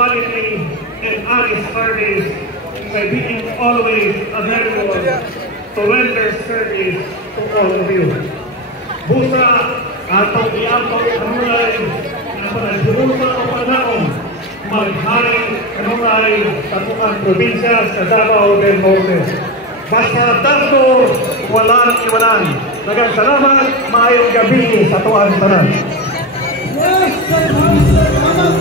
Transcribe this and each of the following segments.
quality and honest service by being always available to render service to all of you. Busa atong iatong kanunay na panagbusa o panahon magharing kanunay sa tukang probinsya sa Davao del Norte. Basta tanto, walang iwanan. Daghang salamat, maayong gabi sa tuwang tanan. Yes, salamat,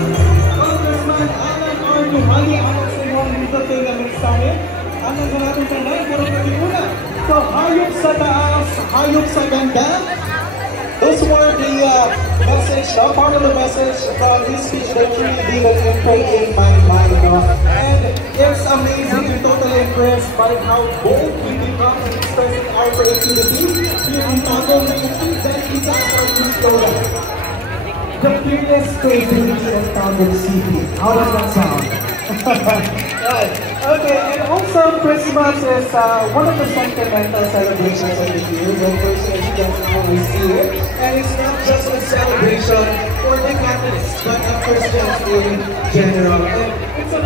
Congressman Alan R. Duhali, ang sinong dito ng Senate. Ang natin tanan, puro pag-iuna. So, hayop sa taas, hayop sa ganda. Those were the message, part of the message from his speech that really did an imprint in my mind. And it's amazing, we're totally impressed by how bold we become in expressing our creativity here in Tagum. That is our story. The fearless creativity of Tagum City. How does that sound? Right. Okay, and also Christmas is one of the sentimental celebrations of the year when Christians can always see it. And it's not just a celebration for the Catholics, but of Christians in general. And it's a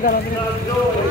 Gracias.